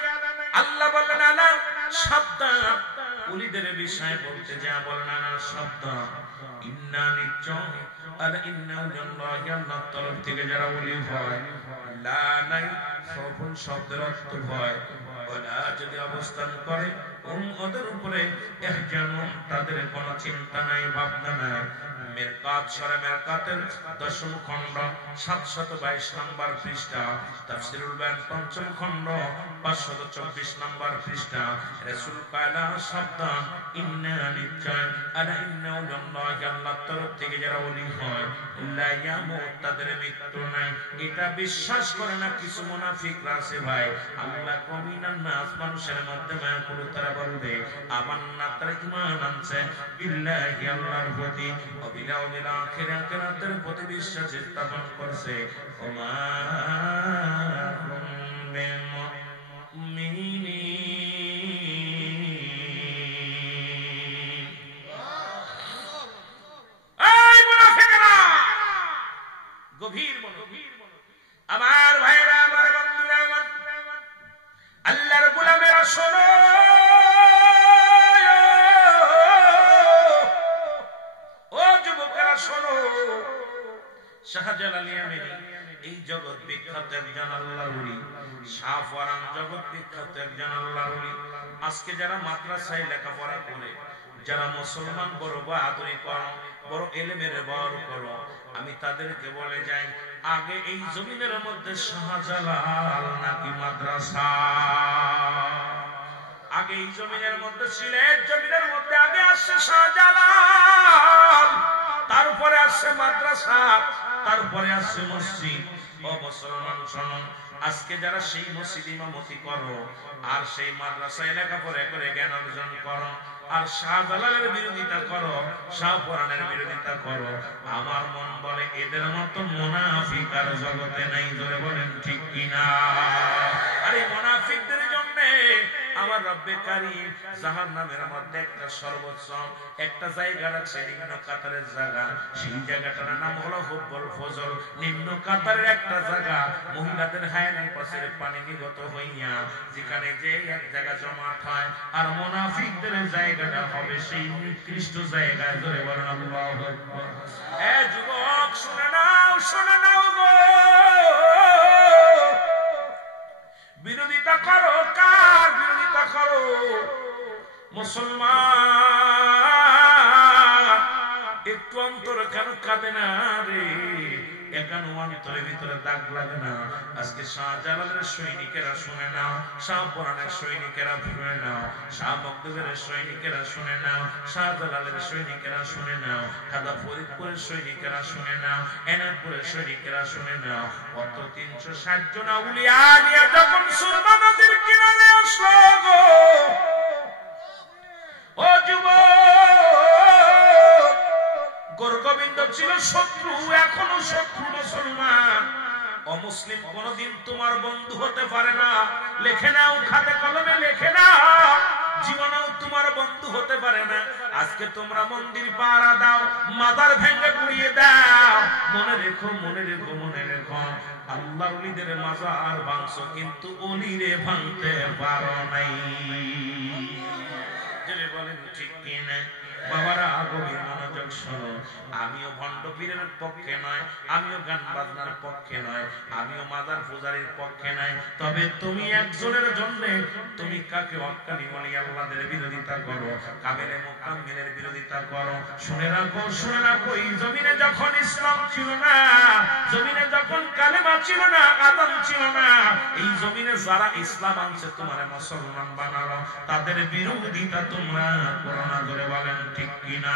আল্লাহ বলেন আলা, সাবধান। ওলিদের বিষয়ে বলতে যা বলেন আলা সাবধান। ইন্না নিশ্চয় আর ইন্না আল্লাহি আল্লাহর তরফ থেকে যারা ওলি হয়, লা নাই সফল শব্দের অর্থ হয় ওরা যদি অবস্থান করে ওদের উপরে ইহজানুন, তাদের কোনো চিন্তা নাই, ভাবনা নাই। মেরকাত সূরা মেরকাতের 10ম খণ্ড 722 নম্বর পৃষ্ঠা, তাফসীরুল বায়ান 5ম খণ্ড 524 নম্বর পৃষ্ঠা। রাসূল কায়লা সাবধান, ইন্না নিশ্চয় আলা ইন্না আল্লাহি আল্লাহর তরফ থেকে যারা ওলি হয়, লা ইয়ামুত, তাদের মৃত্যু নাই। এটা বিশ্বাস করে না কিছু মুনাফিকরা আছে ভাই। আল্লাহ কমিনান নাস, মানুষের মধ্যে মায়া করে তারা বলবে আমান্না, তারা ঈমান আনছে বিল্লাহি, আল্লাহর প্রতি, অবিল আখিরাতের প্রতি বিশ্বাস স্থাপন করছে। ওমা গভীর আমার ভাইরা, আমার বন্ধুরা, আমার আল্লাহর গোলামেরা শোনো। ও যুবকেরা শোনো, শাহজালাল ইয়ামানি এই জগৎ বিখ্যাত একজন আল্লাহর ওলি, শাহফরান জগৎ বিখ্যাত একজন আল্লাহর ওলি। আজকে যারা মাদ্রাসায় লেখাপড়া করে, যারা মুসলমান বড় বাহাদুরি করো, বড় এলেমের বড় করো, আমি তাদেরকে বলে যাই আগে এই জমিনের মধ্যে শাহজালাল নাকি মাদ্রাসা? আগে এই জমিনের মধ্যে সিলেট জমিনের মধ্যে আগে আসছে শাহজালাল, তারপরে আসছে মাদ্রাসা, তারপরে আসছে মসজিদ। ও মুসলমান শোনো, আজকে যারা সেই মসজিদ ইমামতি করো আর সেই মাদ্রাসায় লেখাপড়া করে জ্ঞান অর্জন করো আর শাহজালালের বিরোধিতা করো, শাহপুরাণের বিরোধিতা করো, আমার মন বলে এদের মতো মুনাফিক আর জগতে নাই। জোরে বলেন ঠিক কিনা? আরে মুনাফিকদের জন্য আমার রব্বে কারীম জাহান্নামের মধ্যে একটা সর্বোচ্চ একটা জায়গা রাখছে, নিম্ন কাতারের জায়গা। সেই জায়গাটার নাম হলো হুব্বুল ফজল। নিম্ন কাতারের একটা জায়গা, মহিলাদের হায়ানের পাশের পানি নিগত হইয়া যেখানে যে এক জায়গা জমাট হয়, আর মুনাফিকদের জায়গাটা হবে সেই নিকৃষ্ট জায়গায়। ধরে বলেন আল্লাহু আকবার। এ যুবক শুনে নাও, শুনে নাও গো, বিরোধিতা করো। কার বিরোধিতা করো? মুসলমান একটু অন্তর কেন কাঁদে না রে? একানো অন্তরের ভিতরে দাগ লাগে না? আজকে শাহজালালের সৈনিকেরা শুনে নাও, শাহপুরানের সৈনিকেরা শুনে নাও, শাহ মকদুমের সৈনিকেরা শুনে নাও, শাহজালালের সৈনিকেরা শুনে নাও, কাদা ফরিদপুরের সৈনিকেরা শুনে নাও, এনারপুরের সৈনিকেরা শুনে নাও। কত 360 জন আউলিয়া নিয়ে যখন সুরমা নদীর কিনারে আসলো গো, ও যুবক, গোরগোবিন্দ ছিল শত্রু, এখনো শত্রু মুসলমান। অমুসলিম কোনদিন তোমার বন্ধু হতে পারে না। লেখে নাও, খাতে কলমে লেখে নাও, জীবনেও তোমার বন্ধু হতে পারে না। আজকে তোমরা মন্দির পাহারা দাও, মাজার ভেঙে গুড়িয়ে দাও, মনে রেখো, মনে রেখো, মনে রেখো, আল্লাহর ওলিদের মাজার ভাঙছো কিন্তু ওলিরে ভাঙতে পারো নাই। বলেন ঠিক কিনা? বাবারা গভীর মনোযোগ শোনো। আমিও ভণ্ড পীরের পক্ষে নয়, আমিও গান বাজনার পক্ষে নয়, আমিও মাজার পূজারীর পক্ষে নয়। তবে তুমি একজনের জন্য তুমি কাকে অক্কালি বলি আল্লাহদের বিরোধিতা করো, কামেলে মুকাম্মিলের বিরোধিতা করো। শুনে রাখো, শুনে রাখো, এই জমিনে যখন ইসলাম ছিল না, জমিনে যখন কালেমা ছিল না, আযান ছিল না, এই জমিনে যারা ইসলাম আনছে তোমার মুসলমান বানালো, তাদের বিরোধিতা তোমরা করো না। ধরে বলেন ঠিক কিনা?